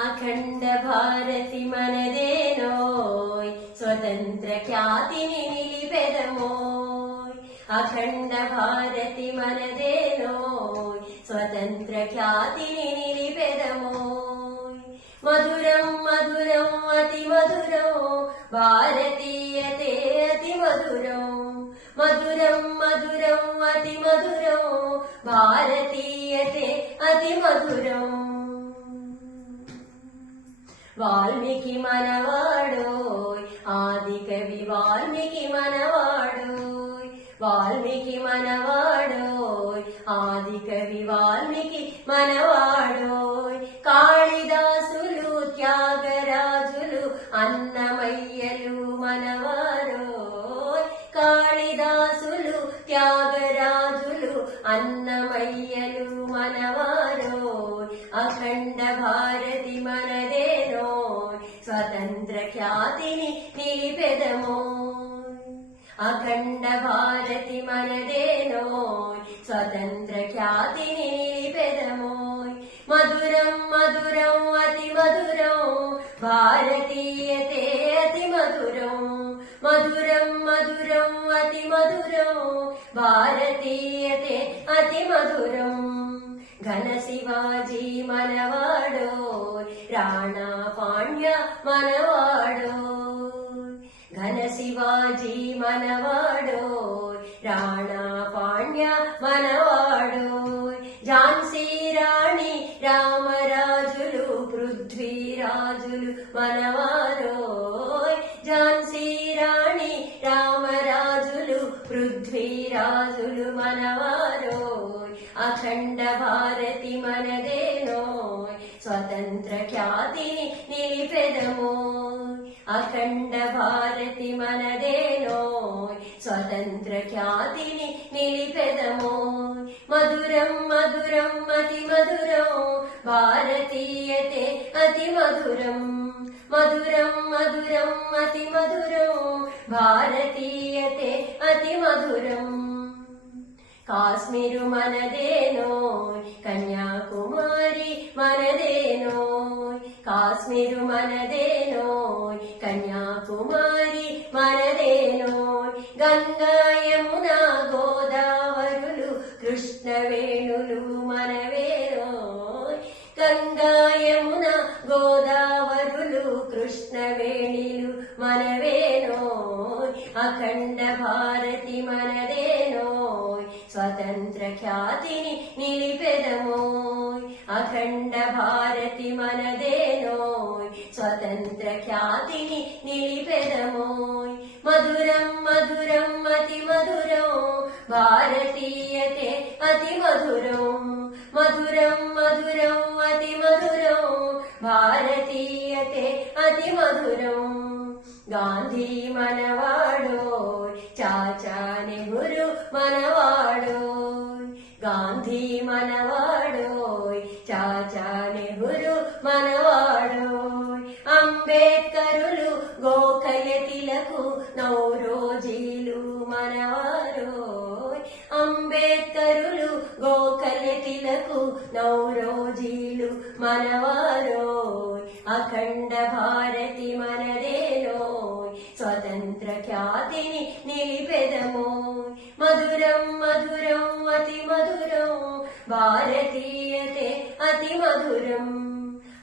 అఖండ భారతి మనదేనోయ్ స్వతంత్ర ఖ్యాతిని నిలిపెదమోయ్. అఖండ భారతి మనదేనోయ్ స్వతంత్ర ఖ్యాతిని నిలిపెదమోయ్. మధురం మధురం అతి మధురం భారతీయతే అతి మధురం. మధురం మధురం అతి మధురం భారతీయతే అతి మధురం. వాల్మీకి మనవాడోయ్ ఆది కవి వాల్మీకి మనవాడోయ్. వాల్మీకి మనవాడోయ్ ఆది కవి వాల్మీకి మనవాడోయ్. కాళిదాసులు త్యాగరాజులు అన్నమయ్యలు మనవారోయ్. కాళిదాసులు త్యాగరాజులు అన్నమయ్యలు మనవారోయ్. అఖండ భారతి మనదేనోయ్ స్వతంత్ర ఖ్యాతిని నిలిపెదమోయ్. అఖండ భారతి మనదేనోయ్ స్వతంత్ర ఖ్యాతిని నిలిపెదమోయ్. మధురం మధురం అతి మధురం భారతీయతే అతి మధురం. మధురం మధురం అతి మధురం భారతీయతే అతి మధురం. ఘన శివాజీ మనవాడోయ్ రాణా పాండ్య మనవాడోయ్. ఘన శివాజీ మనవాడోయ్ రాణా పాండ్య మనవాడోయ్. ఝాన్సీ రాణి రామరాజులు పృథ్వీరాజులు మనవారోయ్. ఝాన్సీ రాణి రామరాజులు పృథ్వీరాజులు మనవారోయ్. అఖండ భారతి మనదేనోయ్ స్వతంత్ర ఖ్యాతిని నిలిపెదమోయ్. అఖండ భారతి మనదేనోయ్ స్వతంత్ర ఖ్యాతిని నిలిపెదమోయ్. మధురం మధురం అతి మధురం భారతీయతే అతి మధురం. మధురం మధురం అతి మధురం భారతీయతే అతి మధురం. కాశ్మీరు మనదేనోయ్ కన్యాకుమారి మనదేనోయ్. కాశ్మీరు మనదేనోయ్ కన్యాకుమారి మనదేనోయ్. గంగా యమునా గోదావరులు కృష్ణవేణులు మనవేనోయ్. గంగా యమునా గోదావరులు కృష్ణవేణులు మనవేనోయ్. అఖండ భారతి మనదేనోయ్ స్వతంత్ర ఖ్యాతిని నిలిపెదమోయ్. అఖండ భారతి మనదేనోయ్ స్వతంత్ర ఖ్యాతిని నిలిపెదమోయ్. మధురం మధురం అతి మధురం భారతీయతే అతి మధురం. మధురం మధురం అతి మధురం భారతీయతే అతి మధురం. గాంధీ మనవాడోయ్ చాచా నెహ్రూ మనవాడోయ్. గాంధీ మనవాడోయ్ చాచా నెహ్రూ మనవాడోయ్. అంబేద్కరులు గోఖలే తిలకు నౌరోజీలు మనవారోయ్. అంబేద్కరులు గోఖలే తిలకు నౌరోజీలు మనవారోయ్. అఖండ భారతి మనదేనోయ్ స్వతంత్ర ఖ్యాతిని నిలిపెదమోయ్. మధురం మధురం అతి మధురం భారతీయతే అతి మధురం.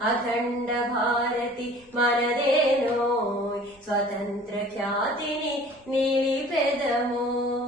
అఖండ భారతి మనదేనోయ్ స్వతంత్ర ఖ్యాతిని నిలిపెదమోయ్.